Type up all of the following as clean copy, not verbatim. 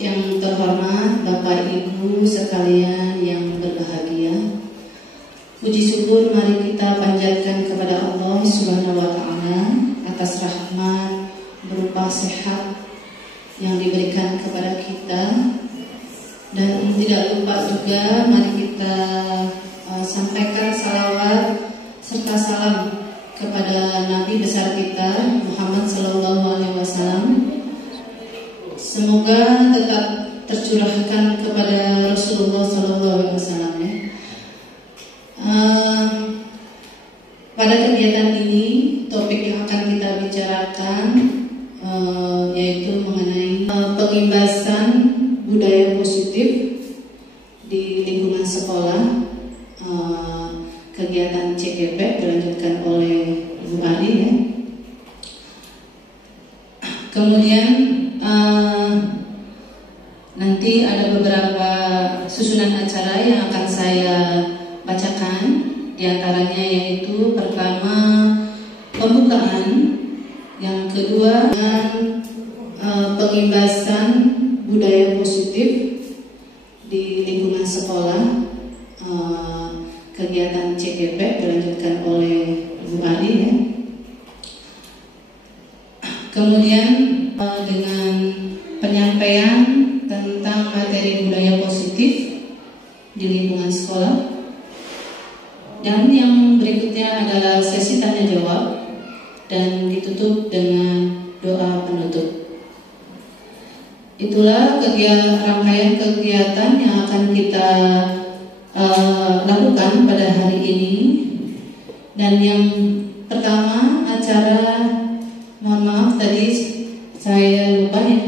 Yang terhormat Bapak Ibu sekalian yang berbahagia, puji syukur mari kita panjatkan kepada Allah Subhanahu wa Ta'ala atas rahmat berupa sehat yang diberikan kepada kita. Dan tidak lupa juga mari kita sampaikan salawat serta salam kepada Nabi besar kita Muhammad Sallallahu Alaihi Wasallam. Semoga tetap tercurahkan kepada Rasulullah Sallallahu Alaihi Wasallam ya. Pada kegiatan ini topik yang akan kita bicarakan yaitu mengenai pengimbasan budaya positif di lingkungan sekolah. Kegiatan CGP dilanjutkan oleh Bu Ali ya. Kemudian nanti ada beberapa susunan acara yang akan saya bacakan. Di antaranya yaitu pertama pembukaan, yang kedua pengimbasan budaya positif di lingkungan sekolah. Kegiatan CGP dilanjutkan oleh Bu Ali ya. Kemudian dengan penyampaian tentang materi budaya positif di lingkungan sekolah. Dan yang berikutnya adalah sesi tanya jawab dan ditutup dengan doa penutup. Itulah rangkaian kegiatan yang akan kita lakukan pada hari ini. Dan yang pertama acara, mohon maaf tadi saya lupa ya.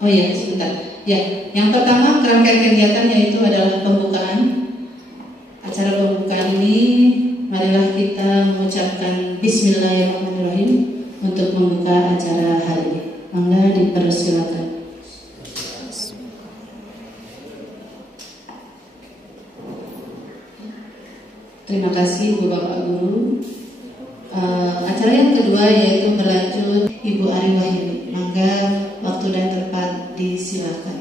Oh ya, sebentar. Ya, yang pertama rangkaian kegiatan yaitu adalah pembukaan. Acara pembukaan ini marilah kita mengucapkan Bismillahirrahmanirrahim untuk membuka acara hari ini. Mangga dipersilakan. Terima kasih Bu Bapak Guru. Acara yang kedua yaitu berlanjut Ibu Ari Wahyudi. Mangga waktu dan tempat disilakan.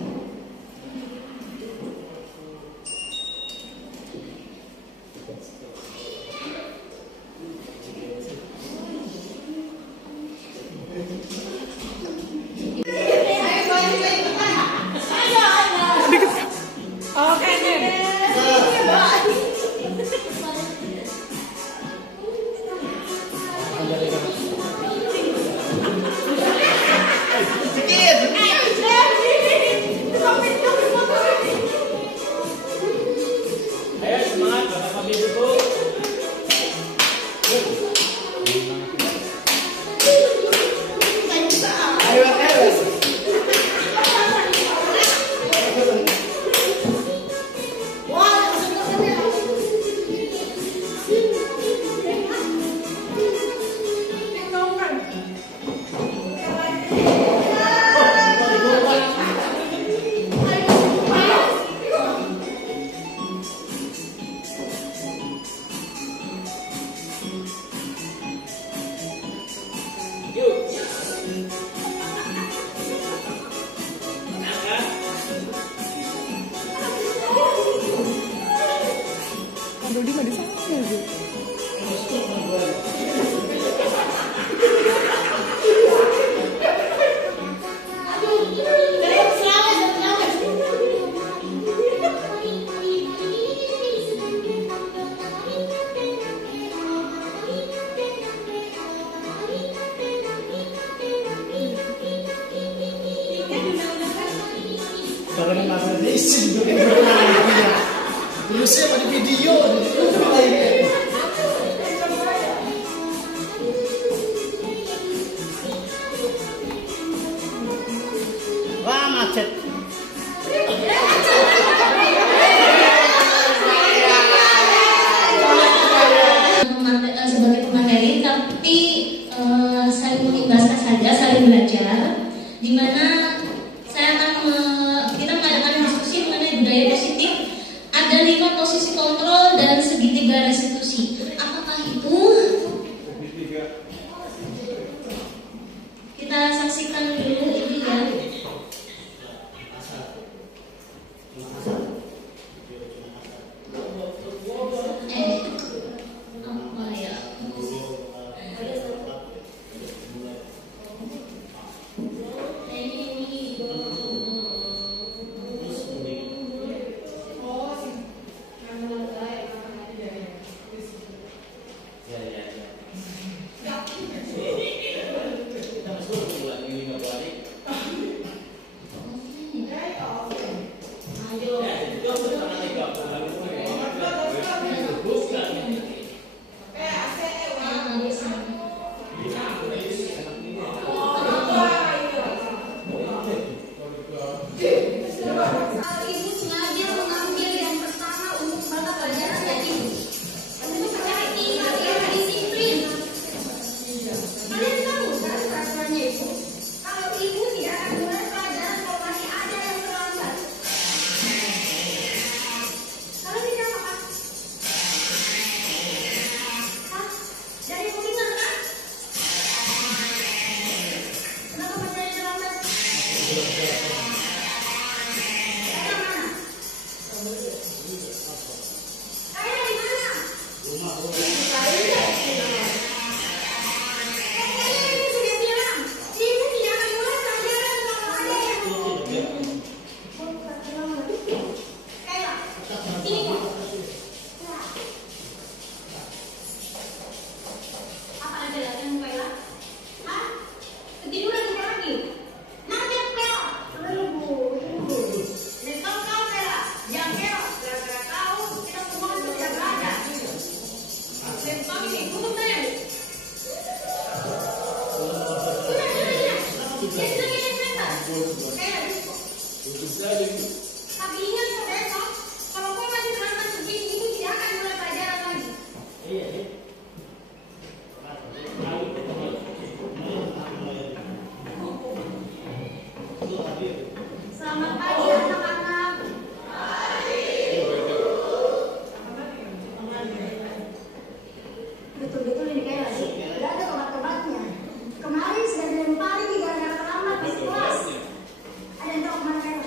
Sebagai pemateri, tapi saling mengimbaskan saja, saling belajar, di mana saya akan kita mengadakan diskusi mengenai budaya positif. Ada 5 posisi kontrol dan segitiga restitusi. Apakah itu? Kita saksikan dulu ini ya. Tapi ingat besok, kalau kau masih melakukan begini, itu tidak akan mulai pelajaran lagi. Selamat pagi anak-anak. Betul-betul ini kayak lagi. Tidak ada obat-obatnya. Kemarin sudah dilempari gara-gara terlambat di kelas. Ada yang tahu kemana kayak?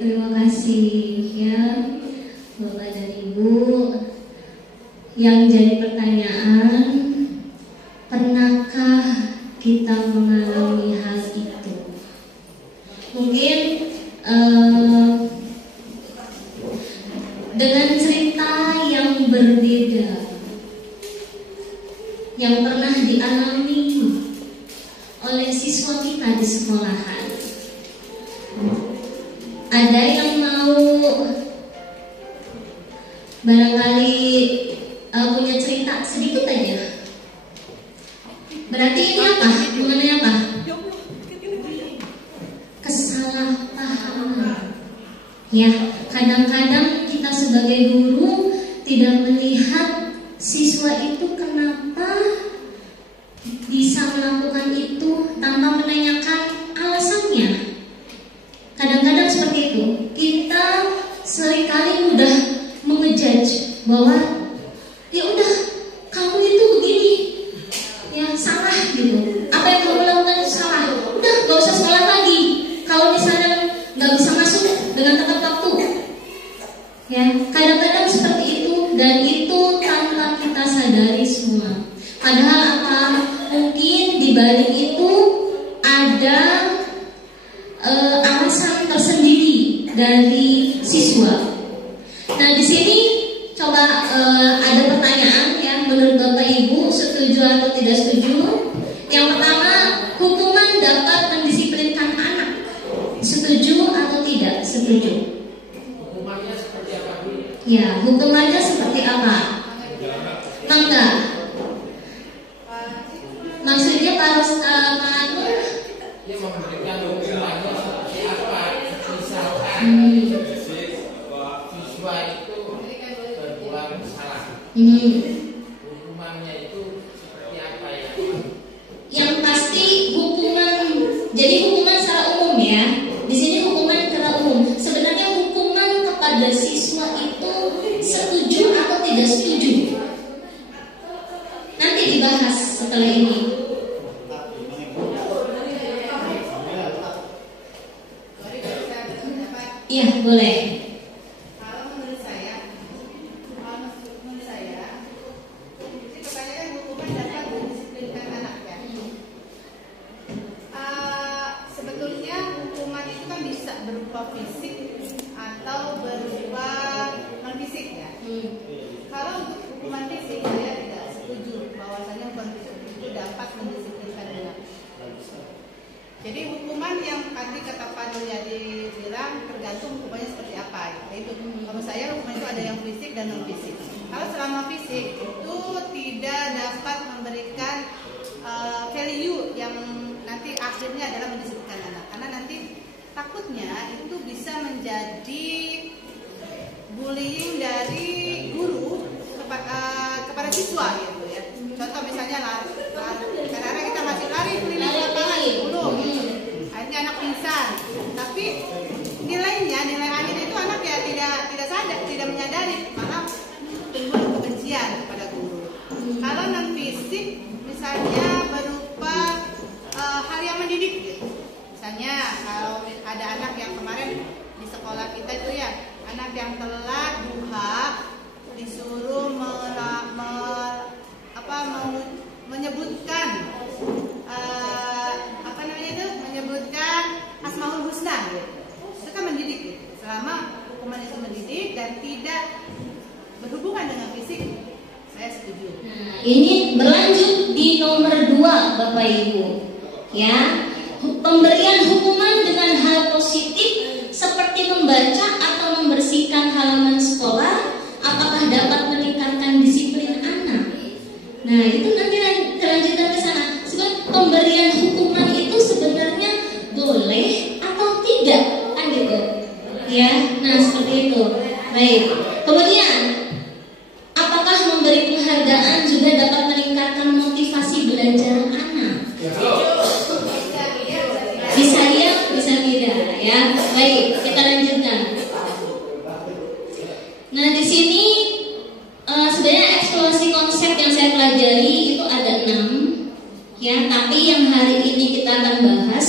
Terima kasih ya Bapak dan Ibu. Yang jadi pertanyaan, pernahkah kita mengalami hal itu? Mungkin dengan cerita yang berbeda yang pernah dialami oleh siswa kita di sekolahan. Ada yang mau barangkali punya cerita sedikit aja. Berarti ini apa? Mengenai apa? Kesalahpahaman. Ya, kadang-kadang kita sebagai guru tidak melihat siswa itu kenapa bisa melakukan itu tanpa menanyakan alasannya. Kadang-kadang seperti itu. Kita seringkali mudah mengejudge bahwa ya udah kamu itu begini, ya salah gitu. Apa yang kamu lakukan itu salah. Udah gak usah sekolah lagi. Kalau misalnya gak bisa masuk dengan tepat waktu. Ya, kadang-kadang seperti itu dan itu tanpa kita sadari semua. Padahal apa? Mungkin di balik itu ada alasan tersendiri dari siswa. Nah di sini coba ada pertanyaan ya, menurut Bapak Ibu setuju atau tidak setuju? Yang pertama, hukuman dapat mendisiplinkan anak. Setuju atau tidak setuju? Hukumannya seperti apa? Ya, hukumannya seperti apa? Mangga. Maksudnya Pak Nur? Dia memberikan hukumannya seperti apa? Misalkan siswa itu berbuat salah. Hukumannya itu seperti apa ya? Yang pasti hukuman, jadi hukuman secara umum ya. Di sini hukuman secara umum. Sebenarnya hukuman kepada siswa itu setuju atau tidak setuju? Nanti dibahas setelah ini. Iya, boleh. Kalau menurut saya, ini kebanyakan hukuman dapat mendisiplinkan anak ya. Sebetulnya hukuman itu kan bisa berupa fisik atau berupa non fisik ya. Kalau untuk hukuman fisik saya tidak setuju bahwasanya hukuman fisik itu dapat mendisiplinkan anak. Jadi hukuman yang tadi kata Pak Nuryadi bilang tergantung hukumannya seperti apa. Itu kalau saya hukuman itu ada yang fisik dan non fisik. Kalau selama fisik itu tidak dapat memberikan value yang nanti akhirnya adalah mendisiplinkan anak, karena nanti takutnya itu bisa menjadi bullying dari guru kepada siswa gitu ya. Contoh misalnya kadang-kadang kita masih lari keliling lapangan dulu gitu. Akhirnya anak pingsan. Tapi nilai akhirnya itu anak ya tidak sadar, tidak menyadari, malah timbul kebencian kepada guru. Kalau non fisik misalnya berupa hal yang mendidik gitu. Misalnya kalau ada anak yang kemarin di sekolah kita itu ya, anak yang telat duha disuruh menyebutkan menyebutkan Asmaul Husna gitu. Itu kan mendidik gitu. Selama hukuman itu mendidik dan tidak berhubungan dengan fisik, saya setuju. Nah, ini berlanjut di nomor 2 Bapak Ibu. Ya, pemberian hukuman dengan hal positif seperti membaca atau membersihkan halaman sekolah, apakah dapat meningkatkan disiplin anak? Nah, itu nanti kelanjutan ke sana. Sebab pemberian hukuman itu sebenarnya boleh atau tidak, kan gitu. Ya, nah seperti itu. Baik. Kemudian, apakah memberi penghargaan juga dapat meningkatkan motivasi belajar anak. Bisa iya, bisa tidak, ya. Baik, kita lanjutkan. Nah, di sini sebenarnya eksplorasi konsep yang saya pelajari itu ada 6, ya. Tapi yang hari ini kita akan bahas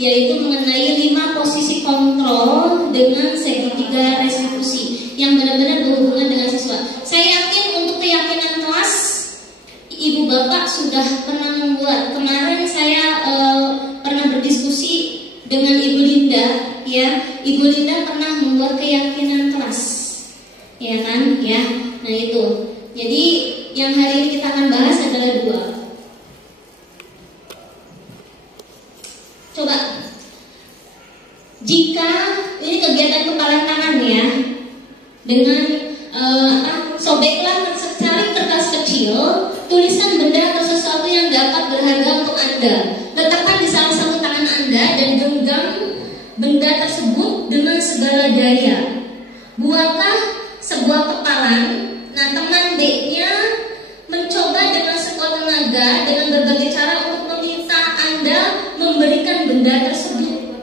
yaitu mengenai 5 posisi kontrol dengan segitiga restitusi yang benar-benar berhubungan dengan siswa. Saya yakin untuk keyakinan kelas ibu bapak sudah pernah membuat. Kemarin saya pernah berdiskusi dengan Ibu Linda, ya. Ibu Linda pernah membuat keyakinan kelas, ya kan, ya. Nah itu. Jadi yang hari ini kita akan bahas adalah 2. Coba, jika ini kegiatan kepala tangan, ya, dengan sobeklah secari kertas kecil, tuliskan benda atau sesuatu yang dapat berharga untuk Anda. Letakkan di salah satu tangan Anda dan genggam benda tersebut dengan segala daya. Buatlah sebuah kepalan. Nah, teman D-nya mencoba dengan sekuat tenaga dengan berbagai cara untuk meminta Anda memberikan benda tersebut.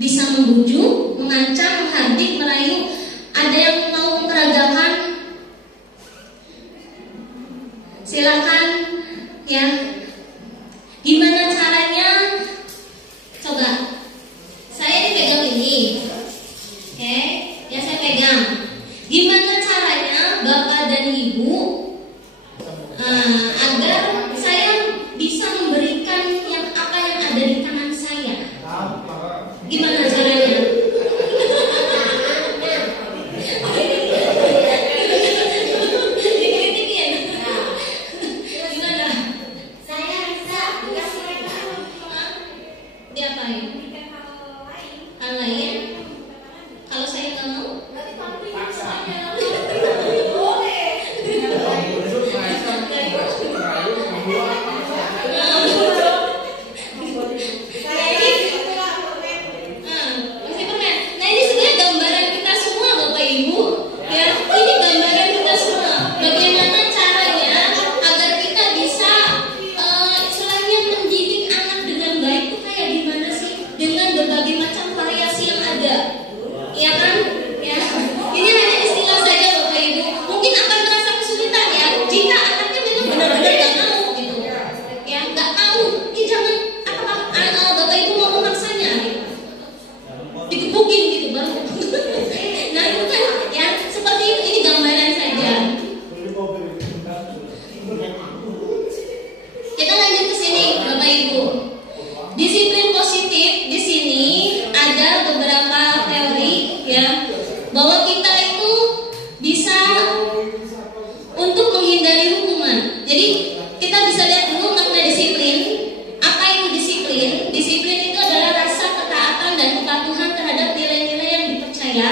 Bisa membujuk, mengancam, menghardik, merayu. Ada yang mau memperagakan? Silakan, ya. Gimana caranya? Coba. Saya ini pegang ini. Oke, ya saya pegang. Gimana caranya Bapak dan Ibu agar saya bisa memberikan yang apa yang ada di kanan saya? Gimana caranya? Diapain? Hal lain? Kalau saya nggak mau? Nah ini sebenarnya gambaran kita semua Bapak Ibu, ya. Ini gambaran kita semua. Bagaimana caranya agar kita bisa istilahnya mendidik anak dengan baik itu kayak gimana sih? Dengan berbagai macam variasi yang ada, ya kan? Ya. Ini hanya istilah saja Bapak Ibu. Mungkin akan terasa kesulitan, ya, jika anaknya memang benar-benar nggak mau gitu, ya, nggak mau. Ini jangan Bapak Ibu mau memaksanya, gitu. Dikepukin gitu baru. Nah itu kan, ya, seperti itu. Ini gambaran saja. Kita lanjut ke sini Bapak Ibu. Disiplin positif di sini ada beberapa teori, ya, bahwa kita itu bisa untuk menghindari hukuman. Jadi kita bisa lihat dulu makna disiplin. Apa itu disiplin? Disiplin itu adalah rasa ketaatan dan kepatuhan terhadap nilai-nilai yang dipercaya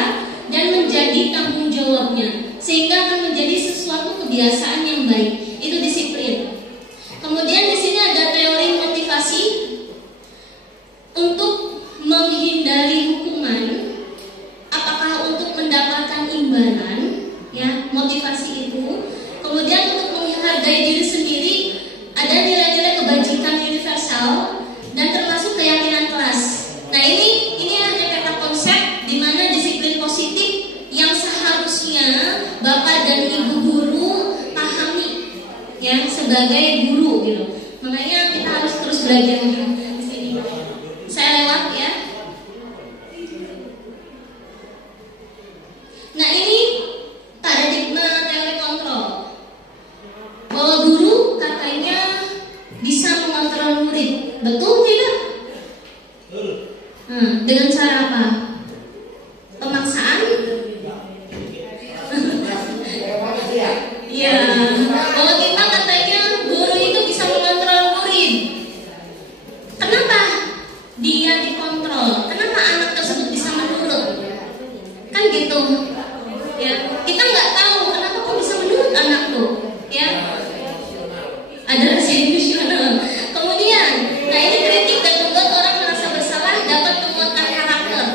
dan menjadi tanggung jawabnya, sehingga akan menjadi sesuatu kebiasaan yang baik. Itu disiplin. Kemudian di sini ada teori motivasi untuk menghindari hukuman. Apakah untuk mendapatkan imbalan, ya, motivasi itu. Kemudian untuk menghargai diri sendiri, ada nilai-nilai kebajikan universal dan termasuk keyakinan kelas. Nah ini hanya peta konsep di mana disiplin positif yang seharusnya Bapak dan Ibu guru pahami, ya, sebagai guru gitu. Makanya kita harus terus belajar di sini. Saya lewat, ya. Nah ini paradigma teori kontrol, bahwa guru katanya bisa mengontrol murid. Betul tidak? Dengan cara apa? Pemaksaan? Iya. Bahwa kita katanya guru itu bisa mengontrol murid. Kenapa dia dikontrol? Kenapa anak tersebut bisa menurut? Kan gitu. Ya, kita nggak tahu kenapa kok bisa menurut anak tuh, ya. Ada rasa emosional. Kemudian, nah ini kritik dan membuat orang merasa bersalah dapat menguatkan karakter.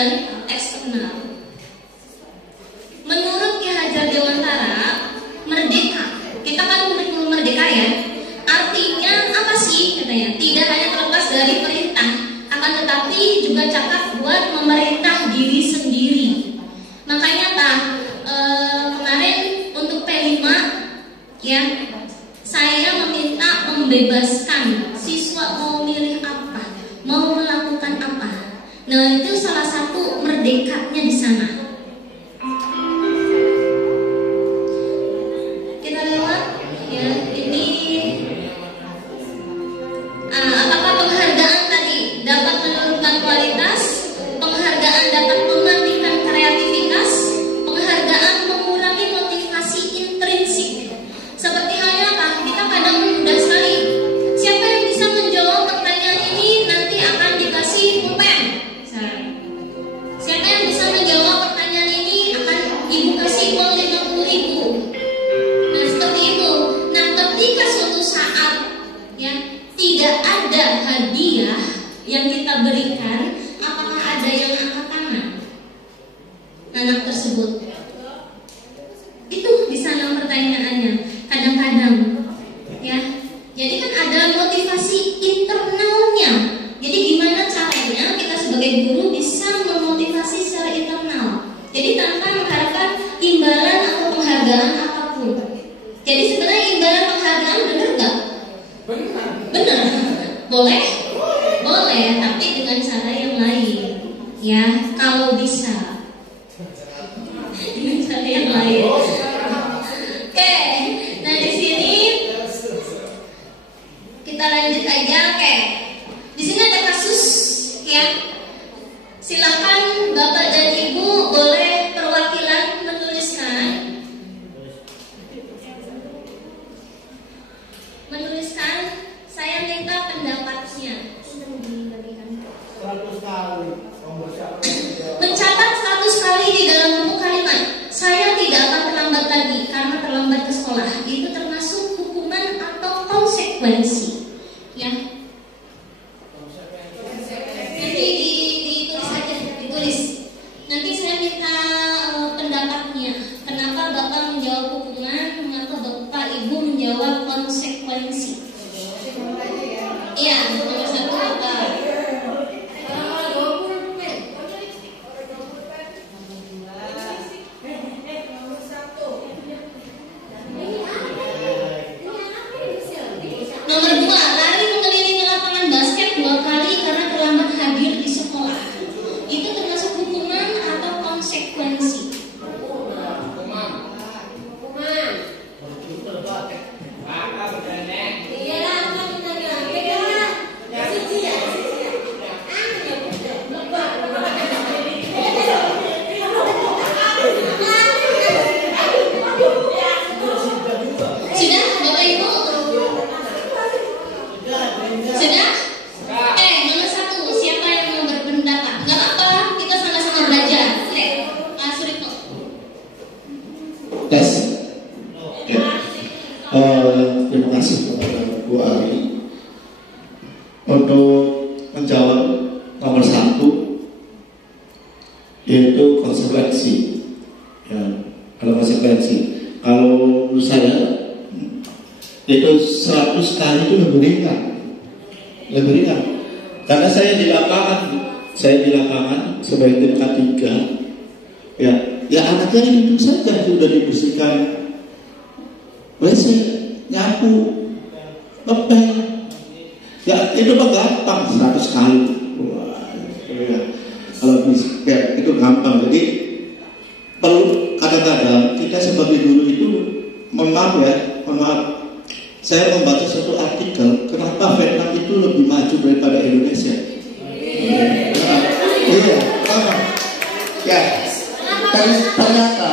dan eksternal. Menurut Ki Hajar Dewantara, merdeka, kita kan kurikulum merdeka ya, artinya apa sih katanya? Tidak hanya terlepas dari perintah, akan tetapi juga cakap buat memerintah diri sendiri. Makanya kemarin untuk P5 ya, saya meminta membebaskan siswa mau milih apa, mau melakukan apa. Nah, itu salah satu merdekanya di sana. Kita lewat ya, ini apakah penghargaan tadi dapat menurunkan kualitas, penghargaan dapat mematikan kreativitas, penghargaan mengurangi motivasi intrinsik. Seperti halnya apa? Kita kadang mudah sekali. Siapa yang bisa menjawab pertanyaan ini nanti akan dikasih pulpen. Siapa yang bisa menjawab pertanyaan ini akan ibu kasih uang 50.000. Nah seperti itu. Nah ketika suatu saat ya tidak ada hadiah yang kita berikan, apakah ada yang angkat tangan anak tersebut? Itu di sana pertanyaannya. Kadang-kadang ya, jadi kan ada motivasi internalnya. Jadi gimana caranya kita sebagai guru bisa memotivasi secara internal? Jadi tanpa mengharapkan imbalan atau penghargaan apapun. Jadi sebenarnya imbalan penghargaan benar nggak? Benar. Boleh? Boleh, tapi dengan cara yang lain. Ya, kalau bisa. Dengan cara yang lain. Oke, nah di sini kita lanjut aja. Oke, di sini ada kasus ya. Silakan Bapak dan Ibu boleh perwakilan menuliskan. Saya minta pendapatnya. Mencatat 100 kali di dalam buku kalimat. Saya tidak akan terlambat lagi karena terlambat ke sekolah. Itu termasuk hukuman atau konsekuensi. Ya. Nanti ditulis aja, ditulis. Nanti saya minta pendapatnya. Kenapa Bapak menjawab hukuman? Mengapa Bapak Ibu menjawab konsekuensi? Iya, nomor 1 Bapak. Nomor 2, lari mengelilingi lapangan basket 2 kali karena terlambat hadir di sekolah. Itu termasuk hukuman atau konsekuensi? Hukuman. Sudah, Bapak Ibu? Sudah? Nomor 1, siapa yang mau berpendapat? Gak apa-apa, kita sama-sama belajar. Pak Surito. Tes. Terima kasih kepada Bu Ari untuk menjawab nomor 1, yaitu konsekuensi. Ya, kalau konsekuensi, kalau menurut saya itu 100 kali itu lebih ringan. Karena saya di lapangan sebagai tim K3, ya anaknya itu saja sudah dibersihkan WC, nyapu, ngepel, ya itu mah gampang 100 kali. Wah, ya. Kalau ya, itu gampang. Jadi perlu kadang-kadang kita sebagai guru itu mohon maaf, saya membaca satu artikel kenapa Vietnam itu lebih maju daripada Indonesia. Ya, ternyata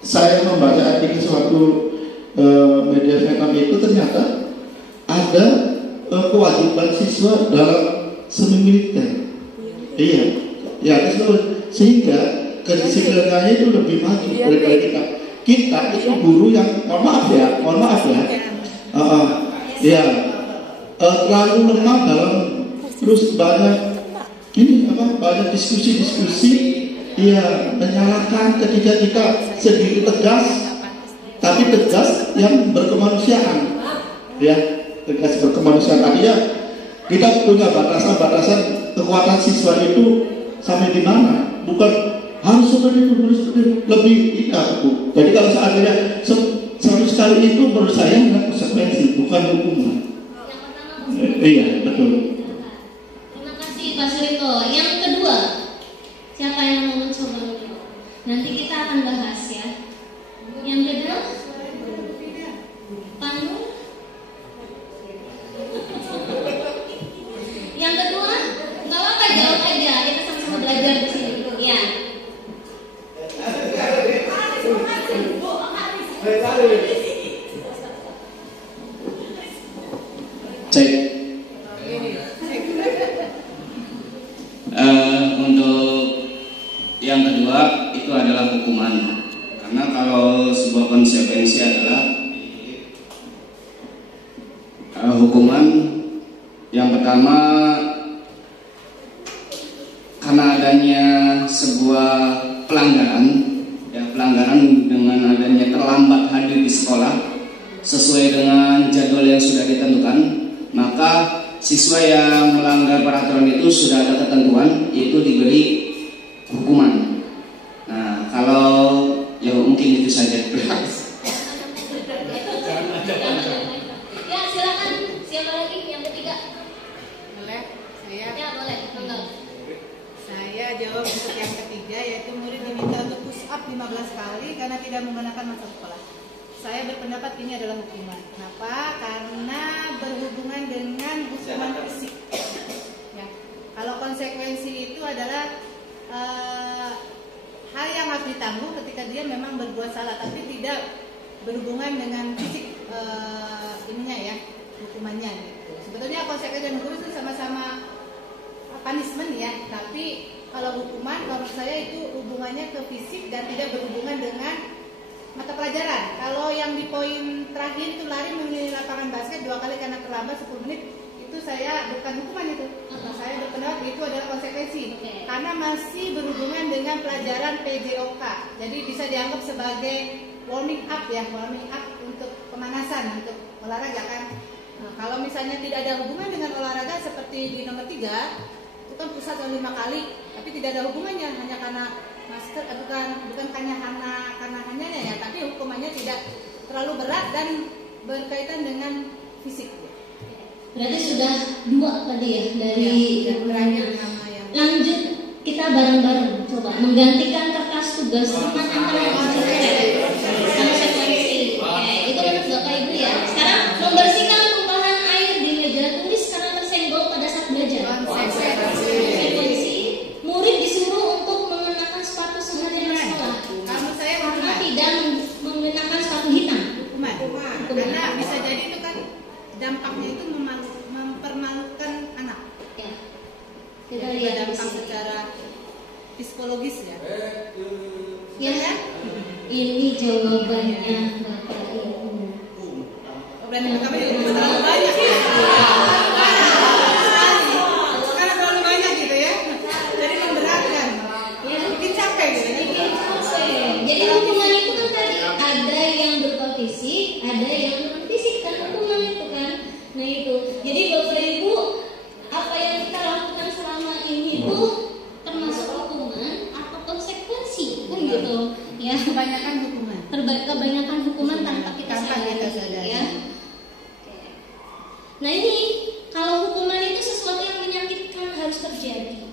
saya membaca artikel suatu media Vietnam itu ternyata ada kewajiban siswa dalam semi militer. Iya, ya sehingga kedisiplinannya itu lebih maju daripada kita. Kita itu guru yang mohon maaf ya, terlalu lemah dalam terus banyak banyak diskusi-diskusi, ya menyalahkan ketika sedikit tegas, tapi tegas yang berkemanusiaan, ya tegas berkemanusiaan. Artinya kita punya batasan-batasan kekuatan siswa itu sampai di mana, bukan harus seperti itu, harus seperti itu. Lebih tidak, Bu. Jadi kalau seandainya 100 kali itu menurut saya adalah konsekuensi, bukan hukuman. Iya, betul. Terima kasih Pak Surito. Yang kedua, siapa yang mau mencoba? Nanti kita akan bahas ya. Yang kedua, Panu. Yang kedua, nggak apa-apa, jawab aja. Kita sama-sama belajar di sini. Ya. Cek. Untuk yang kedua itu adalah hukuman. Karena kalau sebuah konsekuensi adalah hukuman yang pertama, karena adanya sebuah pelanggaran, ya pelanggaran dengan adanya terlambat hadir di sekolah sesuai dengan jadwal yang sudah ditentukan, maka siswa yang melanggar peraturan itu sudah ada ketentuan, itu diberi hukuman. Nah, kalau ya mungkin itu saja. Ya, silakan. Siapa lagi yang ketiga? Boleh? Saya. Ya, boleh. Enggak. Saya jawab untuk yang ketiga, yaitu murid diminta untuk push up 15 kali karena tidak menggunakan masa sekolah. Saya berpendapat ini adalah hukuman. Kenapa? Karena berhubungan dengan hukuman fisik. Ya. Kalau konsekuensi itu adalah hal yang harus ditanggung ketika dia memang berbuat salah, tapi tidak berhubungan dengan fisik ininya ya, hukumannya gitu. Sebetulnya konsekuensi dan hukum itu sama-sama punishment ya, tapi kalau hukuman menurut saya itu hubungannya ke fisik dan tidak berhubungan dengan mata pelajaran. Kalau yang di poin terakhir itu lari mengelilingi lapangan basket 2 kali karena terlambat 10 menit, itu saya bukan hukuman itu. Saya berpendapat itu adalah konsekuensi. Karena masih berhubungan dengan pelajaran PJOK. Jadi bisa dianggap sebagai warming up ya, warming up untuk pemanasan, untuk olahraga kan. Nah, kalau misalnya tidak ada hubungan dengan olahraga seperti di nomor 3, itu kan pusat 5 kali, tapi tidak ada hubungannya, hanya karena masker, bukan karena hanya ya, tapi hukumannya tidak terlalu berat dan berkaitan dengan fisik. Berarti sudah 2 tadi ya dari yang terakhir nama yang lanjut kita bareng-bareng coba menggantikan kertas tugas teman antara konsekuensi. Itu menurut Bapak Ibu ya. Sekarang membersihkan tumpahan air di meja tulis karena tersenggol pada saat belajar. Konsekuensi, murid disuruh untuk mengenakan sepatu seharian di sekolah. Kamu saya Karena tidak menggunakan sepatu hitam. hukuman. Karena bisa jadi itu kan dampaknya itu mempermalukan anak. Ya. Kita Jadi lihat di dampak sini. secara psikologis ya. Ya, ini jawabannya Bapak Ibu. Berarti kami juga terlalu banyak ya. Karena terlalu banyak gitu ya. Jadi memberatkan. Ya, Bikin capek gitu. bikin capek. Jadi hukuman itu kan tadi ada yang berupa fisik, ada yang non fisik kan hukuman itu kan. Nah itu. Jadi Bapak Ibu, apa yang kita lakukan selama ini tuh termasuk hukuman atau konsekuensi kan gitu. Ya, Kebanyakan hukuman. kebanyakan hukuman tanpa kita sadari ya. Nah ini kalau hukuman itu sesuatu yang menyakitkan harus terjadi,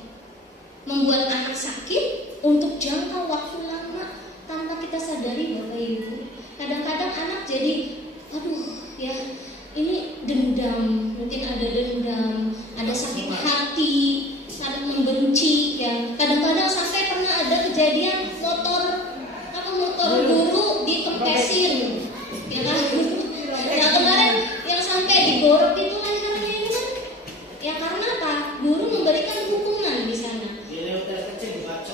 membuat anak sakit untuk jangka waktu lama tanpa kita sadari Bapak Ibu. Kadang-kadang anak jadi, aduh ya ini dendam, mungkin ada dendam, ada sakit hati, saling membenci ya. Kadang-kadang sampai pernah ada kejadian motor guru dikempesin, ya kan? Nah kemarin yang sampai digorok itu kan karena ini kan, ya karena apa? Guru memberikan hukuman di sana.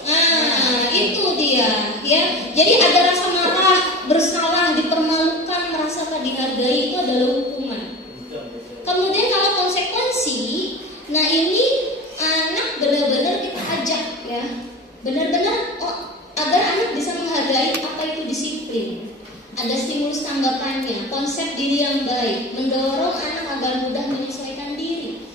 Nah itu dia, ya. Jadi ada rasa marah, bersalah, dipermalukan, merasa tak dihargai, itu adalah hukuman. Kemudian kalau konsekuensi, nah ini anak benar-benar kita ajak benar-benar agar anak bisa menghargai apa itu disiplin. Ada stimulus tanggapannya, konsep diri yang baik, mendorong anak agar mudah menyesuaikan diri.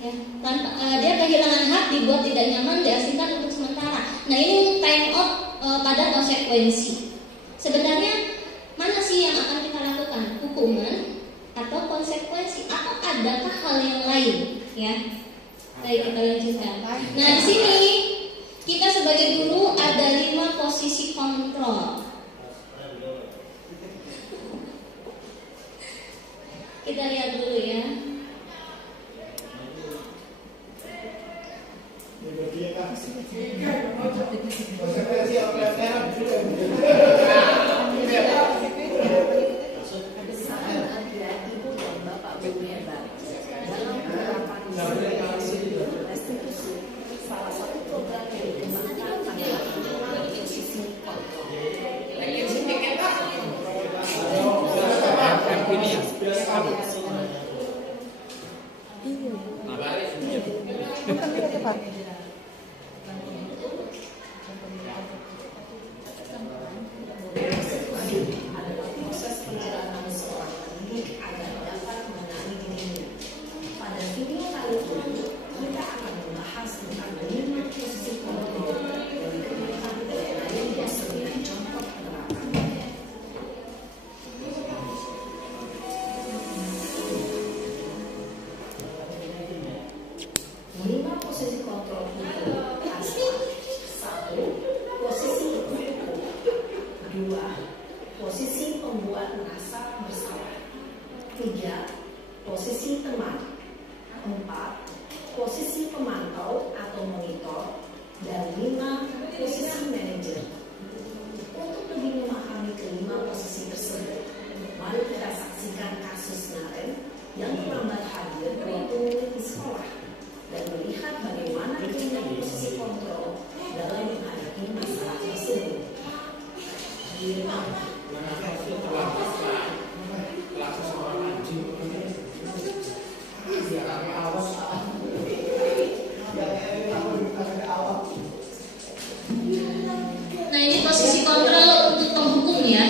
Ya, tanpa dia kehilangan hak, dibuat tidak nyaman, diasingkan untuk sementara. Nah, ini time out pada konsekuensi. Sebenarnya mana sih yang akan kita lakukan? Hukuman atau konsekuensi? Atau adakah hal yang lain? Ya, baik, kita lanjutkan. Nah, di sini kita sebagai guru ada 5 posisi kontrol. Kita lihat dulu ya. Nah, ini posisi kontrol untuk penghukum ya.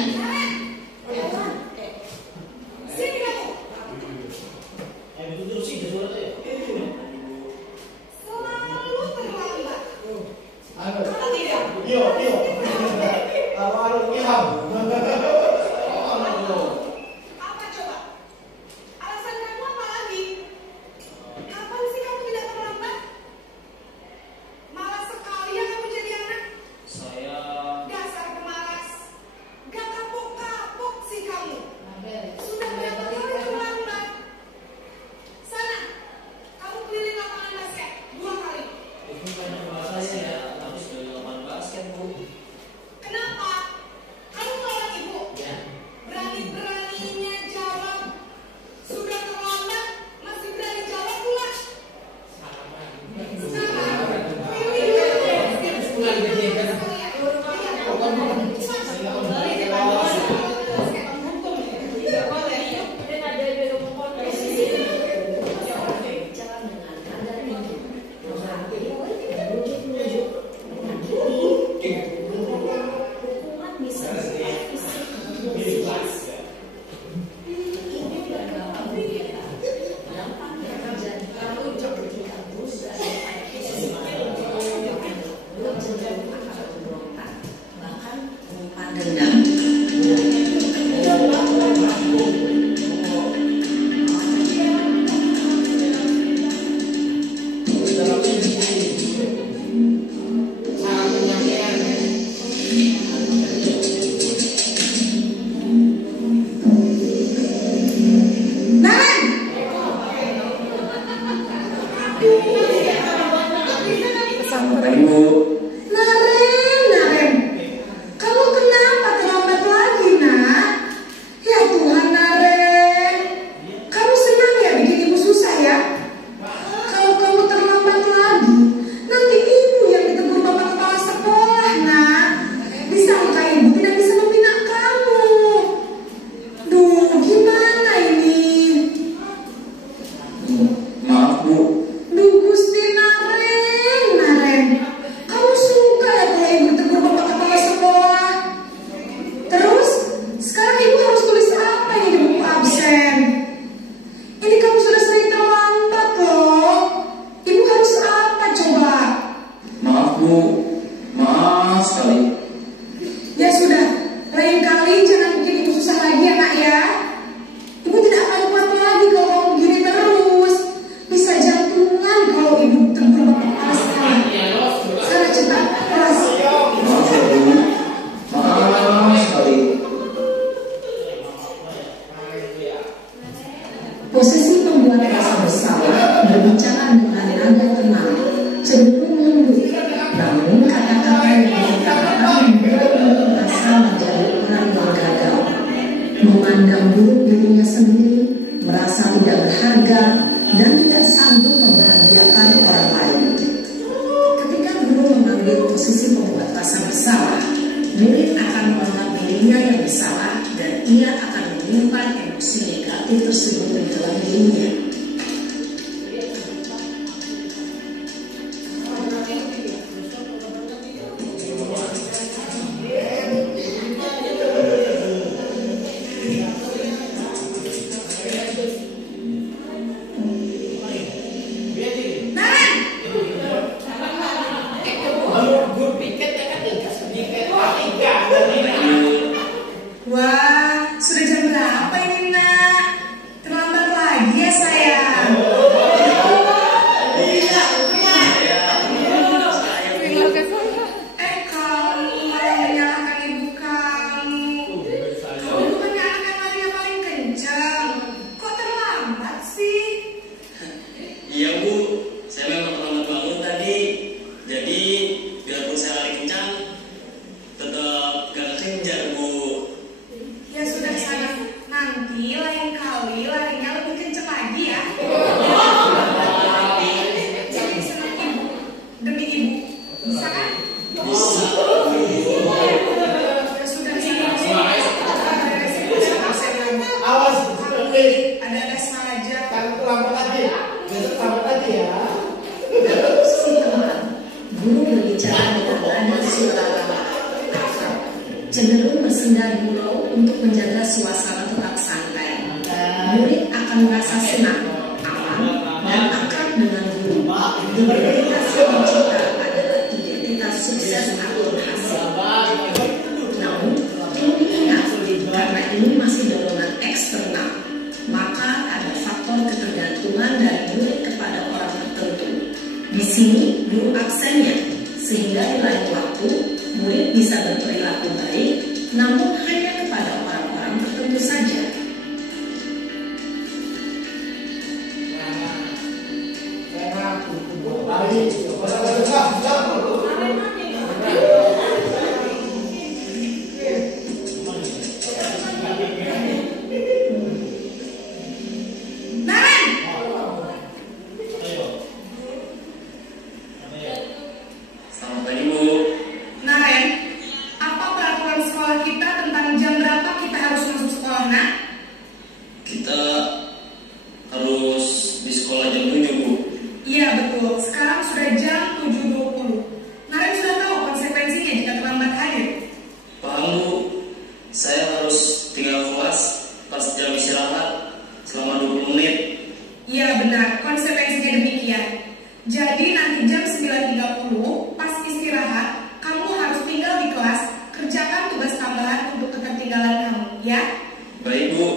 Maaf Bu. Duh Gusti Naren, kamu Bu, maaf sekali. Ya sudah, lain kali jangan bikin ibu susah lagi ya nak ya. Ibu tidak akan kuat lagi kalau kamu begini terus. Bisa jantungan kalau ibu tegur bapak kepala sekali. Sana cepat, keras. Maaf ya Bu, maaf sekali. Posisi pembuat rasa bersalah berbicara dengan nada tenang, cenderung lembut, namun kata-kata yang diucapkan membuat merasa menjadi orang yang gagal, memandang buruk dirinya sendiri, merasa tidak berharga dan tidak sanggup membahagiakan orang lain. Ketika guru memanggil posisi pembuat rasa bersalah, murid akan menganggap dirinya yang bersalah dan ia akan menyimpan emosi negatif tersebut di dalam dirinya. Wah, sudah jam berapa ini nak? Terlambat lagi ya sayang. Kamu malah menyalahkan ibu kamu. Kamu bukannya anak yang lari yang paling kencang. Kok terlambat sih? Iya Bu, saya memang terlambat bangun tadi. Jadi biarpun saya lari kencang, tetap gak kejar Bu. Ya sudah sana, nanti lain kali larinya lebih kencang lagi ya. Jadi senang ibu, demi ibu, bisa kan? Ya sudah sana, Awas, ada saja. kan terlambat lagi. Besok terlambat lagi ya. Si teman, guru berbicara dengan nada suara ramah, cenderung bersenda gurau untuk menjaga suasana tetap santai. Murid akan merasa senang, aman, dan akrab dengan guru. Identitas pencipta adalah identitas sukses atau berhasil. Namun, perlu diingat, karena ini masih dorongan eksternal, maka ada faktor ketergantungan dari murid kepada orang tertentu. Di sini, guru aksennya, sehingga di lain waktu, murid bisa berperilaku baik, namun hanya kepada orang-orang tertentu saja. Naren! Selamat pagi Bu. Naren, apa peraturan sekolah kita tentang jam berapa kita harus masuk sekolah, nak? Kita harus di sekolah jam 7 Bu. Iya betul, sekarang sudah jam 7.20. Naren sudah tahu konsekuensinya jika terlambat hadir. Paham Bu, saya harus tinggal kelas pas jam istirahat selama 20 menit. Iya benar, konsekuensinya demikian. Jadi nanti jam 9.30 pas istirahat, kamu harus tinggal di kelas, kerjakan tugas tambahan untuk ketertinggalan kamu, ya? Baik Bu.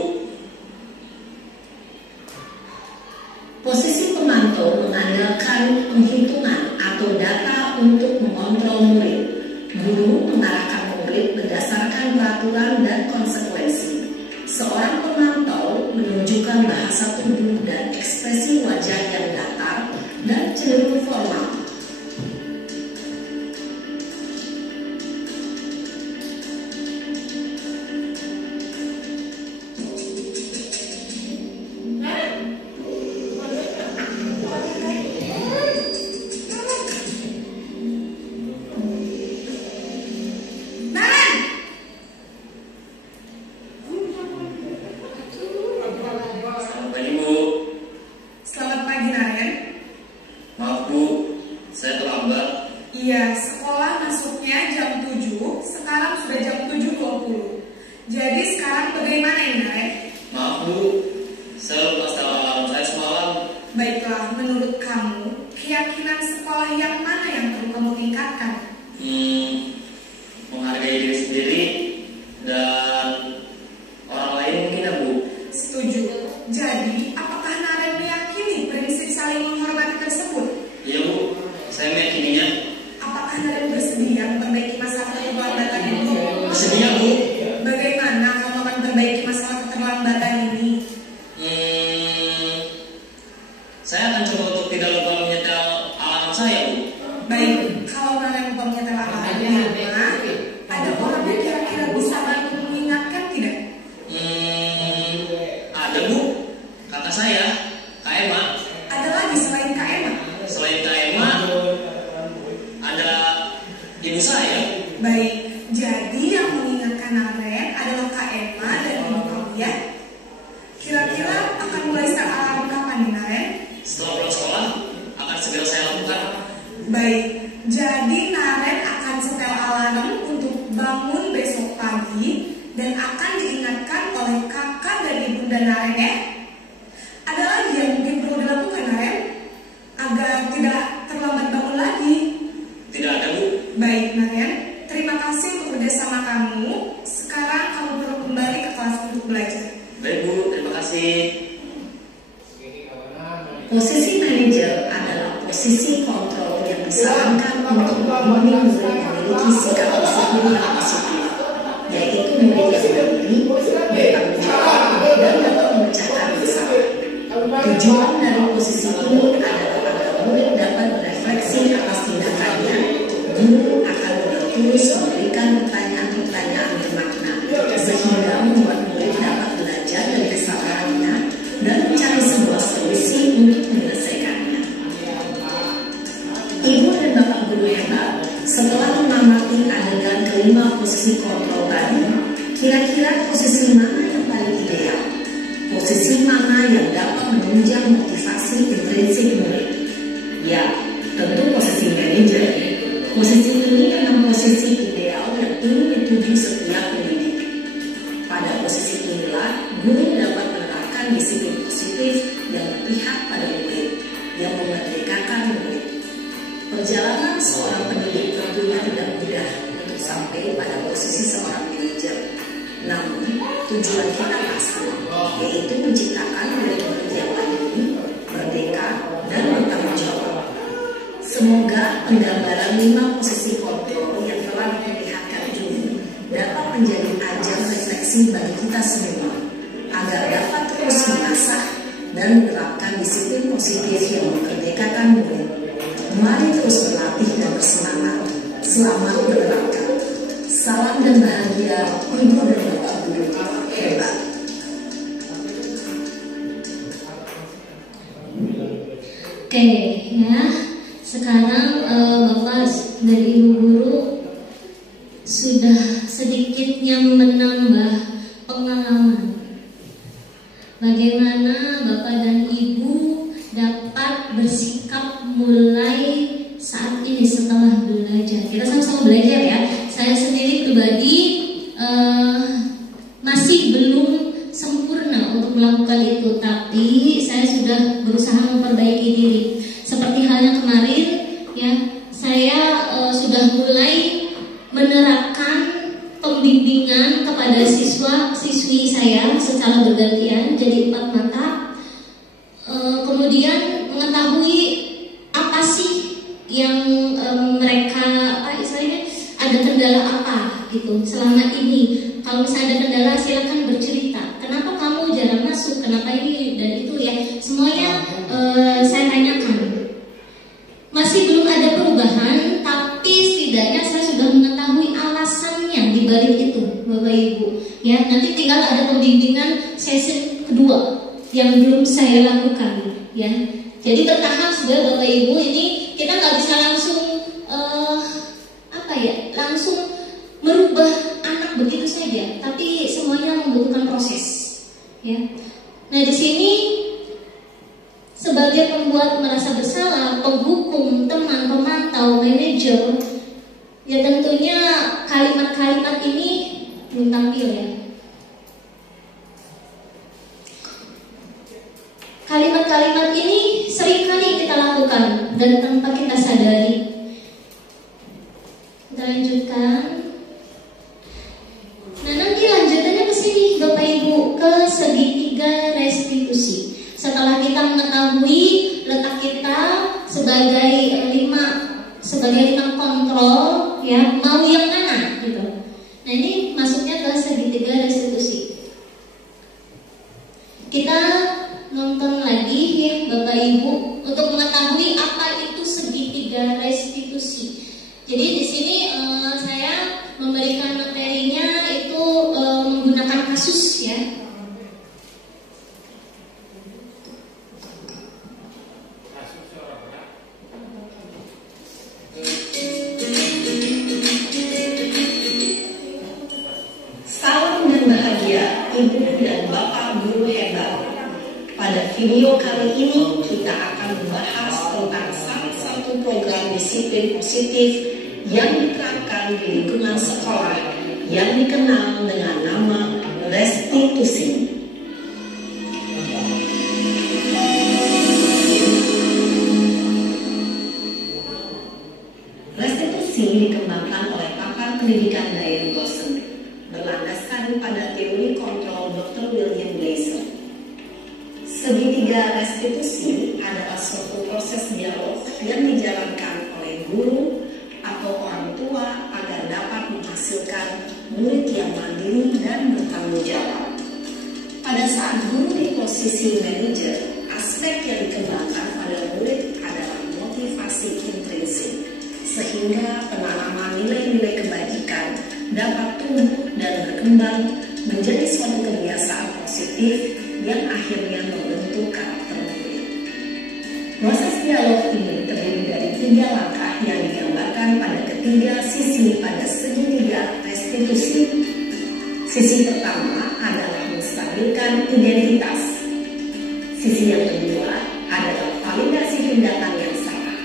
Posisi pemantau mengandalkan penghitungan atau data untuk mengontrol murid. Guru mengarahkan murid berdasarkan peraturan dan konsekuensi. Seorang pemantau menunjukkan bahasa tubuh dan ekspresi wajah yang datar dan cenderung formal. Selamat pagi Bu. Selamat pagi, Naren. Maaf Bu, saya terlambat. Iya, sekolah masuknya jam 7, sekarang sudah jam 7.20. Jadi sekarang bagaimana ini, Naren? Maaf Bu, saya lupa setel alarm saya semalam. Baiklah, menurut kamu, keyakinan sekolah yang mana yang perlu kamu tingkatkan? Iya Bu. Bagaimana kamu akan perbaiki masalah keterlambatan ini? Saya akan coba untuk tidak lupa menyetel alarm saya Bu. Baik, kalau kalian lupa menyetel alarmnya, ada orang yang kira-kira bisa bantu mengingatkan tidak? Ada Bu. Kakak saya, Kak Emma. Ada lagi selain Kak Emma? Selain Kak Emma, ada ibu saya. Baik, jadi yang mengingatkan Naren adalah Kak Emma dan ibu kamu ya. Kira-kira akan mulai start alarm kapan nih Naren? Setelah pulang sekolah, akan segera saya lakukan. Baik, jadi Naren akan setel alarm untuk bangun besok pagi dan akan diingatkan oleh kakak dan ibunda Naren ya. Ada lagi yang mungkin perlu dilakukan Naren agar tidak terlambat bangun lagi? Tidak ada Bu. Baik Naren, terima kasih untuk kerjasama kamu. Sekarang kamu perlu kembali ke kelas untuk belajar. Baik Bu, terima kasih. Posisi manajer adalah posisi kontrol yang disarankan untuk murid-murid memiliki sikap disiplin yang positif, yaitu murid yang mandiri, bertanggung jawab, dan dapat memecahkan masalah. Tujuan dari posisi ini adalah agar murid dapat berefleksi atas tindakannya. Guru akan terus memberikan pertanyaan-pertanyaan bermakna, sehingga membuat murid dapat belajar dari kesalahannya dan mencari sebuah solusi untuk menyelesaikannya. Ibu dan bapak guru hebat, setelah mengamati adegan kelima posisi kontrol tadi, kira-kira posisi mana yang paling ideal? Posisi mana yang dapat menunjang motivasi intrinsik murid? Ya, tentu posisi manajer. Posisi ini memang posisi ideal yang ingin dituju setiap pendidik. Pada posisi inilah, guru dapat menerapkan disiplin positif yang berpihak pada murid, yang memerdekakan murid. Perjalanan seorang pendidik tentunya tidak mudah untuk sampai pada posisi seorang manajer. Namun, tujuan kita pasti, yaitu menciptakan murid-murid yang mandiri, merdeka, dan bertanggung jawab. Semoga penggambaran 5 posisi kontrol yang telah diperlihatkan ini dapat menjadi ajang refleksi bagi kita semua, agar dapat terus mengasah dan menerapkan disiplin positif yang memerdekakan murid. Mari terus berlatih dan bersemangat. Selamat menerapkan. Salam dan bahagia, Ibu dan Bapak Guru hebat. Oke, ya. Sekarang Bapak dan Ibu Guru sudah sedikitnya menambah pengalaman. Bagaimana Bapak dan Ibu dapat bersikap mulai saat ini setelah belajar. Kita sama-sama belajar ya. Saya sendiri pribadi masih belum sempurna untuk melakukan itu, tapi saya sudah berusaha memperbaiki diri. Seperti halnya kemarin, ya, saya sudah mulai menerapkan pembimbingan kepada siswa-siswi saya secara bergantian, jadi 4 mata. Kemudian mengetahui apa sih yang mereka istilahnya ada kendala apa gitu selama ini. Kalau misalnya ada kendala, silakan bercerita. Kenapa kamu jarang masuk? Kenapa ini dan itu ya? Semuanya saya tanyakan. Masih belum ada perubahan, tapi setidaknya saya sudah mengetahui alasannya di balik itu, Bapak Ibu. Ya, nanti tinggal ada pembimbingan sesi kedua yang belum saya lakukan. Ya, jadi bertahap sudah Bapak Ibu. Ini kita nggak bisa langsung langsung merubah anak begitu saja, tapi semuanya membutuhkan proses. Ya, nah di sini sebagai pembuat merasa bersalah, penghukum, teman, pemantau, manajer, ya tentunya kalimat-kalimat ini belum tampil ya. Kalimat-kalimat ini seringkali kita lakukan dan tanpa kita sadari. Kita lanjutkan. Nah, nanti lanjutannya ke sini Bapak Ibu, ke segitiga restitusi. Setelah kita mengetahui letak kita sebagai lima kontrol, ya, mau yang mana gitu. Nah, ini masuk sini saya memberikan materinya itu menggunakan kasus ya. Salam dan bahagia Ibu dan Bapak guru hebat. Pada video kali ini kita akan membahas tentang salah satu program disiplin positif yang diterapkan di lingkungan sekolah yang dikenal dengan nama restitusi. Restitusi dikembangkan oleh pakar pendidikan Diane Gosson berlandaskan pada teori kontrol Dr. William Glasser. Segitiga restitusi adalah suatu proses dialog yang dijalankan oleh guru atau orang tua agar dapat menghasilkan murid yang mandiri dan bertanggung jawab. Pada saat guru di posisi manajer, aspek yang dikembangkan pada murid adalah motivasi intrinsik, sehingga penanaman nilai-nilai kebajikan dapat tumbuh dan berkembang menjadi suatu kebiasaan positif yang akhirnya membentuk karakter murid. Proses dialog ini terdiri dari 3 langkah yang digambarkan pada ketiga sisi pada segitiga restitusi. Sisi pertama adalah menstabilkan identitas. Sisi yang kedua adalah validasi tindakan yang salah.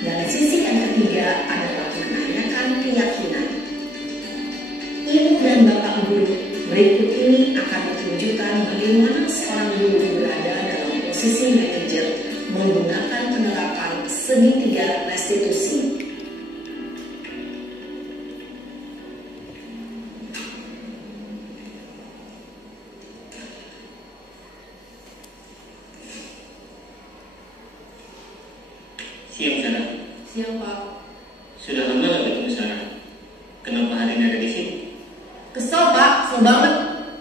Dan sisi yang ketiga adalah menanyakan keyakinan. Ibu dan Bapak guru, berikut ini akan menunjukkan bagaimana seorang guru berada dalam posisi manajer menggunakan penerapan segitiga restitusi. Siang, Sarah. Siang, Pak. Sudah lama gak ketemu Sarah? Kenapa hari ini ada di sini? Kesel, Pak. Kesel banget.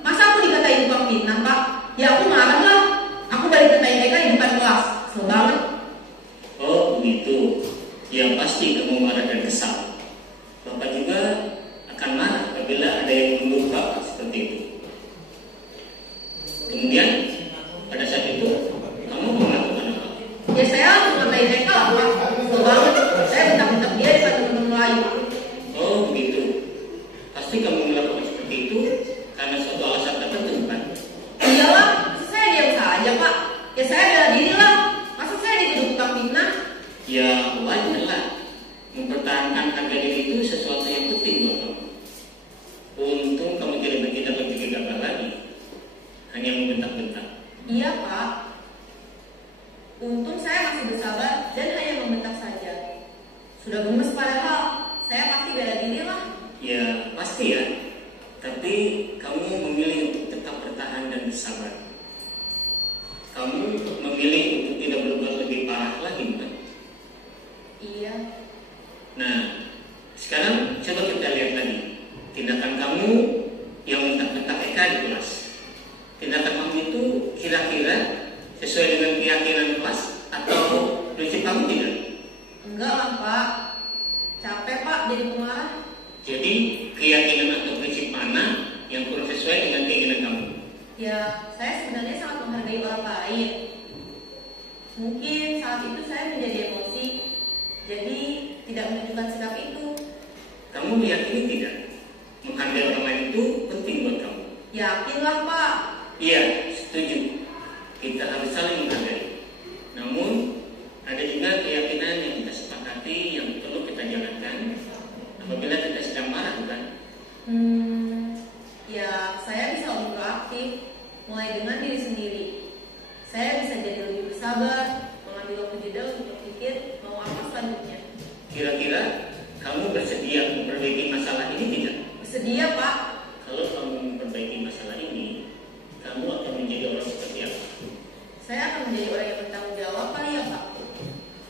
Masa aku dikatain tukang fitnah, Pak? Ya aku marah lah. Aku balik ke TK di depan kelas. Kesel banget. Oh, begitu. Ya pasti kamu marah dan kesal. Bapak juga akan marah apabila ada yang menuduh Bapak seperti itu. Kemudian, pada saat itu, kamu mau melakukan apa? Ya saya langsung ngatain TK lah, Pak. Kesel banget. Saya bentak-bentak dia di depan teman-teman lain. Oh, begitu. Pasti kamu melakukan seperti itu karena suatu alasan tertentu, kan? Iyalah, saya diam saja, Pak. Ya saya bela diri lah. Masa saya dituduh tukang fitnah? Ya wajar lah. Mempertahankan harga diri itu sesuatu yang penting buat kamu. Untung kamu tidak lebih gegabah lagi. Hanya membentak-bentak. Iya, Pak. Untung saya masih bersabar dan hanya membentak saja. Sudah gemes padahal. Saya pasti bela diri lah. Ya pasti ya. Tapi kamu memilih untuk tetap bertahan dan bersabar. Kamu memilih untuk tidak berbuat lebih parah lagi, bukan? Iya. Nah, sekarang coba kita lihat lagi tindakan kamu yang bentak-bentak Eka di kelas. Tindakan kamu itu kira-kira sesuai dengan keyakinan kelas atau prinsip kamu tidak? Enggak lah, Pak. Capek, Pak, jadi pemarah. Jadi keyakinan atau prinsip mana yang kurang sesuai dengan keinginan kamu? Ya, saya sebenarnya sangat menghargai orang lain. Mungkin saat itu saya menjadi emosi, jadi tidak menunjukkan sikap itu. Kamu meyakini tidak? Menghargai orang lain itu penting buat kamu. Yakinlah, Pak. Iya, setuju. Kita harus saling menghargai. Namun, ada juga keyakinan yang kita sepakati yang perlu kita jalankan apabila kita sedang marah, bukan? Ya, saya bisa lebih proaktif, mulai dengan diri sendiri. Saya bisa jadi lebih bersabar, mengambil waktu jeda untuk berpikir mau apa selanjutnya. Kira-kira kamu bersedia memperbaiki masalah ini tidak? Bersedia, Pak. Kalau kamu memperbaiki masalah ini, kamu akan menjadi orang seperti apa? Saya akan menjadi orang yang bertanggung jawab kali ya, Pak.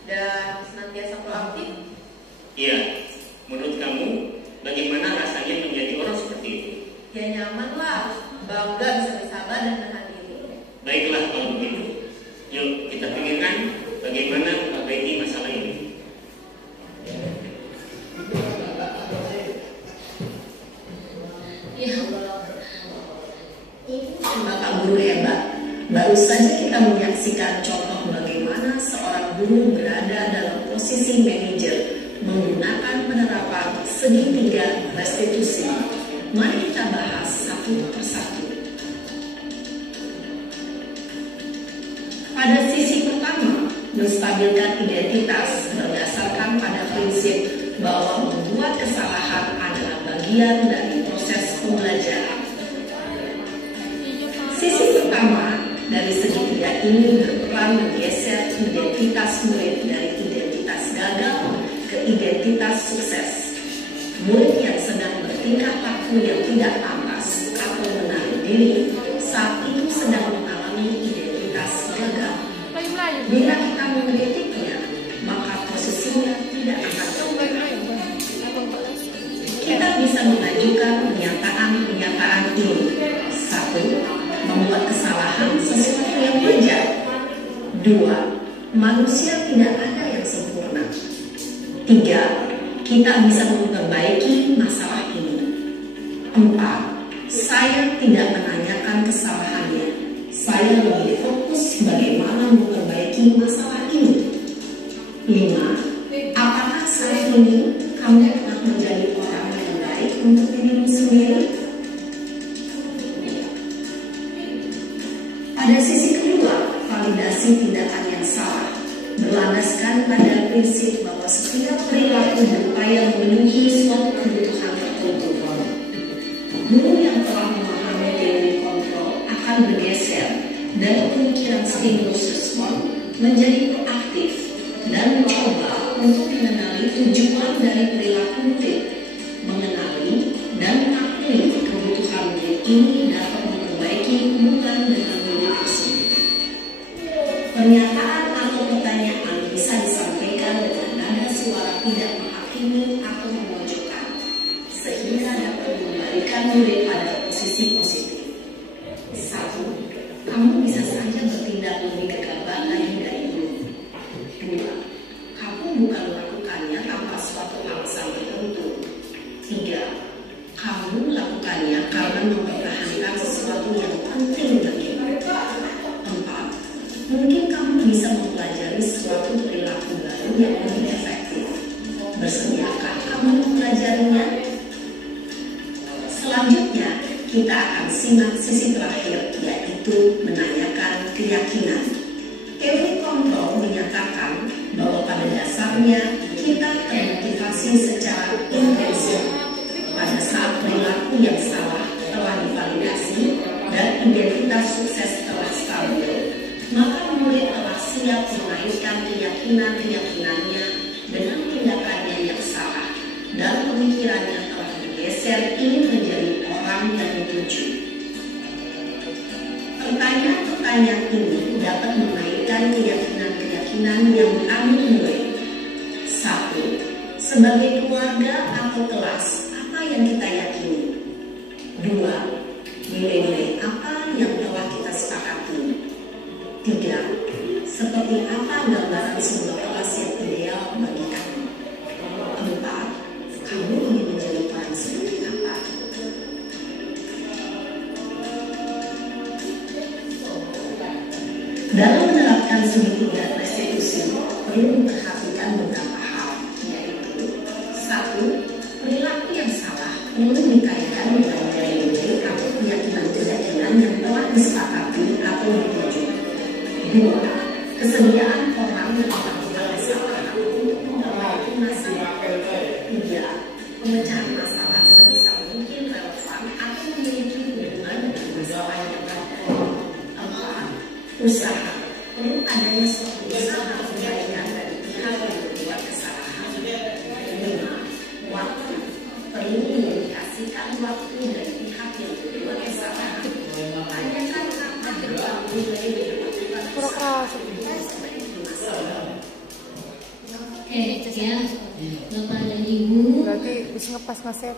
Dan senantiasa proaktif. Iya, menurut kamu bagaimana rasanya menjadi orang seperti itu? Ya nyaman lah, bangga bisa bersabar dan menahan diri. Baiklah kalau begitu. Yuk kita pikirkan bagaimana memperbaiki masalah ini. Baru saja kita menyaksikan contoh bagaimana seorang guru berada dalam posisi manajer menggunakan penerapan segitiga restitusi. Mari kita bahas satu persatu. Pada sisi pertama, menstabilkan identitas berdasarkan pada prinsip bahwa membuat kesalahan adalah bagian dari proses pembelajaran. Sisi pertama dari segitiga ini berperan menggeser identitas murid dari identitas gagal ke identitas sukses. Murid yang sedang bertingkah laku yang tidak pantas atau menarik diri saat itu sedang mengalami identitas gagal. Bila kita mengkritiknya, maka posisinya tidak akan terbaik. Kita bisa mengajukan pernyataan ini. 1. Membuat kesalahan sesuatu yang wajar. 2. Manusia tidak ada yang sempurna. 3. Kita bisa memperbaiki masalah ini. 4. Saya tidak menanyakan kesalahannya. Saya lebih fokus bagaimana memperbaiki masalah ini. 5. Apakah saat ini kamu telah menjadi orang yang baik untuk dirimu sendiri? Pada sisi kedua, validasi tindakan yang salah berlandaskan pada prinsip bahwa setiap perilaku berupaya memenuhi suatu kebutuhan tertentu. Guru yang telah memahami teori kontrol akan bergeser dari pemikiran stimulus respon menjadi proaktif dan mencoba untuk mengenali tujuan dari perilaku murid, mengenali dan mengakui kebutuhan murid ini dapat memperbaiki hubungan dengan murid tersebut. Pernyataan atau pertanyaan bisa disampaikan dengan nada suara tidak menghakimi atau memojokkan, sehingga dapat mengembalikan murid pada posisi positif. 1. Kamu bisa saja bertindak lebih gegabah lagi dari ini. 2. Kamu bukan melakukannya tanpa suatu alasan tertentu. 3. Kamu melakukannya karena mempertahankan sesuatu yang penting bagimu. 4. Mungkin kamu bisa mempelajari suatu perilaku baru yang lebih efektif. Bersediakah kamu mempelajarinya? Selanjutnya, kita akan simak sisi terakhir, yaitu menanyakan keyakinan. Teori kontrol menyatakan bahwa pada dasarnya kita termotivasi secara intensif pada saat perilaku yang salah telah divalidasi dan identitas sukses telah stabil, maka murid telah siap menaikkan keyakinan-keyakinannya dengan tindakannya yang salah dan pemikirannya telah bergeser ingin menjadi orang yang dituju. Pertanyaan-pertanyaan ini dapat menaikkan keyakinan-keyakinan yang diambil murid. 1. Sebagai keluarga atau kelas, apa yang kita yakini? 2. Nilai-nilai apa yang telah kita sepakati? 3. Seperti apa gambaran sebuah kelas yang ideal bagi kamu? 4. Kamu ingin menjadi orang seperti apa? Dalam menerapkan segitiga restitusi, perlu memperhatikan beberapa hal, yaitu 1. Perilaku yang salah perlu dikaitkan dengan nilai-nilai atau keyakinan-keyakinan yang telah disepakati atau dituju. 2. Kesediaan orang yang melakukan kesalahan untuk memperbaiki masalah. 3. Pemecahan masalah sebisa mungkin relevan atau memiliki hubungan dengan masalah yang ada. 4. Usaha perlu adanya suatu usaha perbaikan dari pihak yang membuat kesalahan. 5. Waktu perlu mendedikasikan waktu dari pihak yang membuat kesalahan. Tanyakan apa berulang nilai yang melakukan kesalahan. Oke, ya, Bapak dan Ibu. Berarti bisa ngepas nasihat.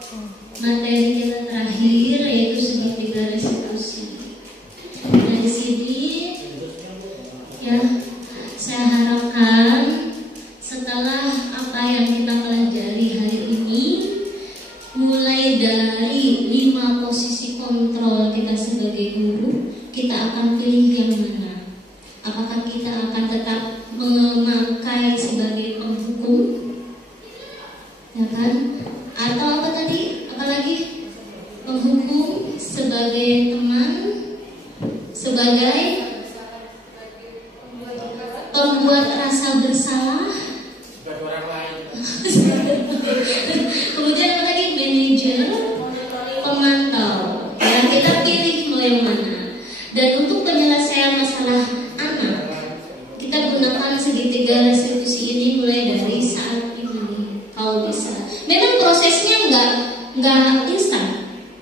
Materi kita terakhir yaitu segitiga restitusi. Nah, di sini ya, saya harapkan setelah apa yang kita pelajari hari ini, mulai dari 5 posisi kontrol kita sebagai guru, kita akan pilih yang mana. ya kan? Atau apa tadi? Apalagi menghukum sebagai teman, sebagai pembuat rasa bersalah. Kemudian apa lagi? Manajer, pemantau. Ya, kita pilih mau yang mana. Dan untuk penyelesaian masalah anak, kita gunakan segitiga restitusi ini mulai dari saat ini, kalau bisa. Memang prosesnya nggak instan,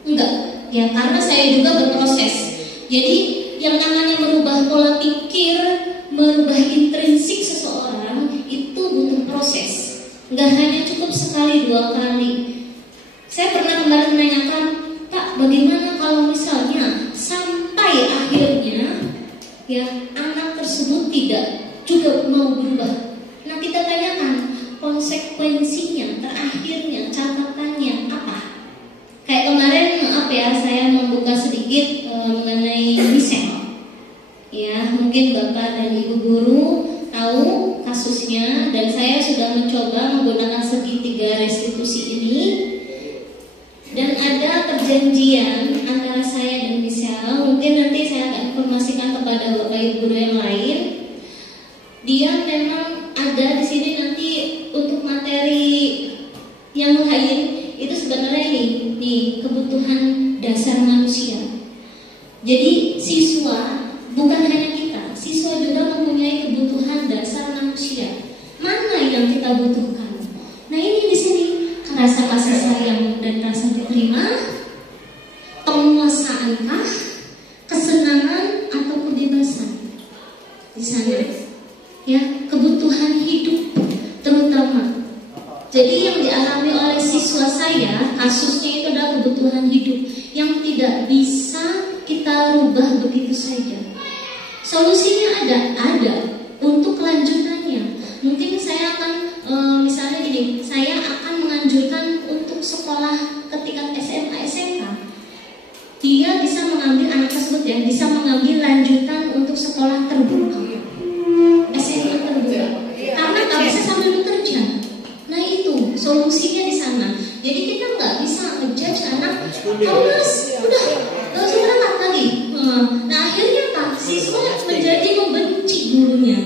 enggak. Ya, karena saya juga berproses. Jadi yang namanya merubah pola pikir, merubah intrinsik seseorang itu butuh proses. Nggak hanya cukup sekali 2 kali. Saya pernah kemarin menanyakan, Pak, bagaimana kalau misalnya sampai akhirnya ya anak tersebut tidak juga mau berubah? Nah, kita tanyakan konsekuensinya, terakhirnya, catatannya apa? Kayak kemarin saya membuka sedikit mengenai Michelle. Ya, mungkin Bapak dan Ibu guru tahu kasusnya, dan saya sudah mencoba menggunakan segitiga restitusi ini. Dan ada perjanjian antara saya dan Michelle. Mungkin nanti saya akan informasikan kepada Bapak Ibu guru yang lain. Dia memang ada di sini nanti untuk materi yang lain. Itu sebenarnya ini kebutuhan dasar manusia. Jadi siswa bukan hanya kita, siswa juga mempunyai kebutuhan dasar manusia. Mana yang kita butuhkan? Nah, ini di sini rasa kasih sayang dan rasa diterima, penguasaankah, kesenangan atau kebebasan di sana. Ya, kebutuhan hidup terutama. Jadi yang dialami oleh siswa saya, kasusnya itu adalah kebutuhan hidup yang tidak bisa kita rubah begitu saja. Solusinya ada untuk kelanjutannya. Mungkin saya akan misalnya gini, saya akan menganjurkan untuk sekolah ketika SMA SMK, dia bisa mengambil, anak tersebut ya bisa mengambil lanjutan untuk sekolah terbuka, SMA terbuka, karena nggak bisa sambil bekerja. Nah, itu solusinya di sana. Jadi kita nggak bisa ngejudge anak, mas udah nggak usah berangkat lagi. Nah, akhirnya Pak, siswa menjadi membenci gurunya.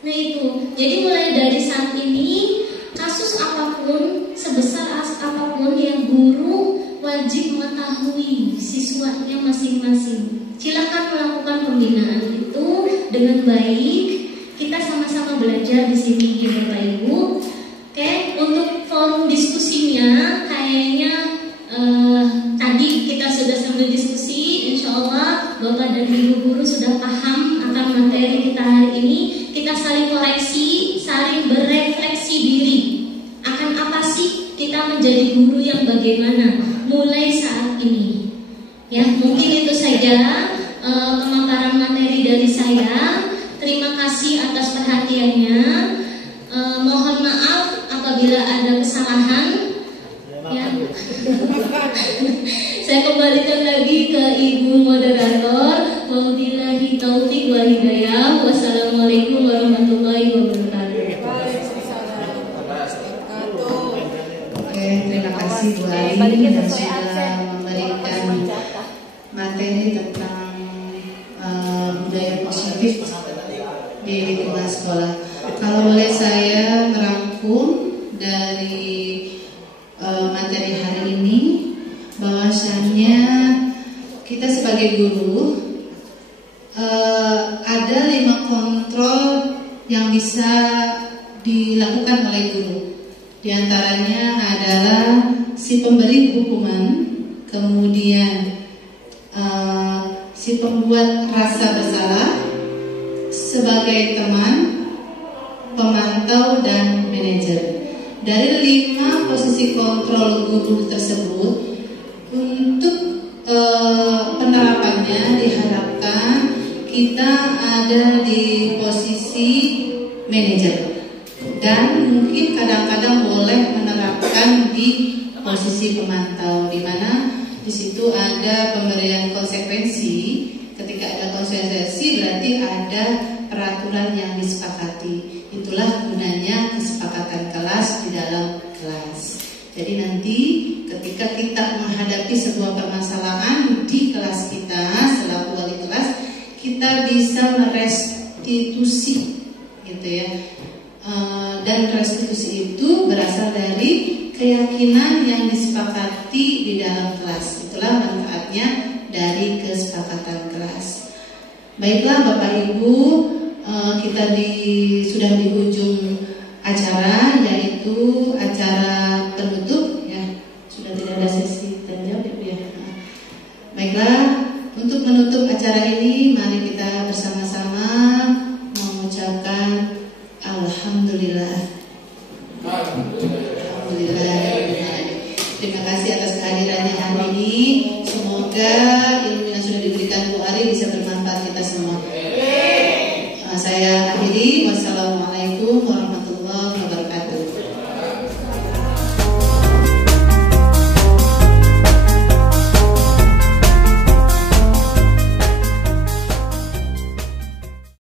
Nah, itu. Jadi mulai dari saat ini, kasus apapun, sebesar apapun, yang guru wajib mengetahui siswanya masing-masing. Silakan melakukan pembinaan itu dengan baik. Kita sama-sama belajar di sini ya Bapak Ibu. Oke, untuk forum diskusinya kayaknya tadi kita sudah sambil diskusi. Insya Allah Bapak dan Ibu guru sudah paham akan materi kita hari ini. Kita saling koreksi, saling berefleksi diri. Akan apa sih kita menjadi guru yang bagaimana mulai saat ini? Ya, mungkin itu saja pemaparan materi dari saya. Terima kasih atas perhatiannya. Mohon maaf apabila ada kesalahan. Ya. Saya kembalikan lagi ke Ibu Moderator. Wabillahi taufiq wal hidayah. Wassalamualaikum warahmatullahi wabarakatuh. Oke, terima kasih Bu Ali yang sudah memberikan materi tentang budaya positif di lingkungan sekolah. Kalau boleh saya merangkum dari materi hari ini, bahwasannya kita sebagai guru ada 5 kontrol yang bisa dilakukan oleh guru. Di antaranya adalah si pemberi hukuman, kemudian si pembuat rasa bersalah, sebagai teman, pemantau, dan manajer. Dari 5 posisi kontrol guru tersebut, untuk penerapannya diharapkan kita ada di posisi manajer, dan mungkin kadang-kadang boleh menerapkan di posisi pemantau, di mana di situ ada pemberian konsekuensi. Ketika ada konsekuensi berarti ada peraturan yang disepakati. Itulah gunanya kesepakatan kelas di dalam kelas. Jadi nanti ketika kita menghadapi sebuah permasalahan di kelas kita selaku wali kelas, kita bisa merestitusi, gitu ya. Dan restitusi itu berasal dari keyakinan yang disepakati di dalam kelas. Itulah manfaatnya dari kesepakatan kelas. Baiklah Bapak Ibu, kita sudah di ujung acara, yaitu acara penutup ya. Sudah tidak ada sesi tanya jawab ya. Baiklah, untuk menutup acara ini mari kita bersama-sama mengucapkan Alhamdulillah. Alhamdulillah. Terima kasih atas kehadirannya hari ini. Semoga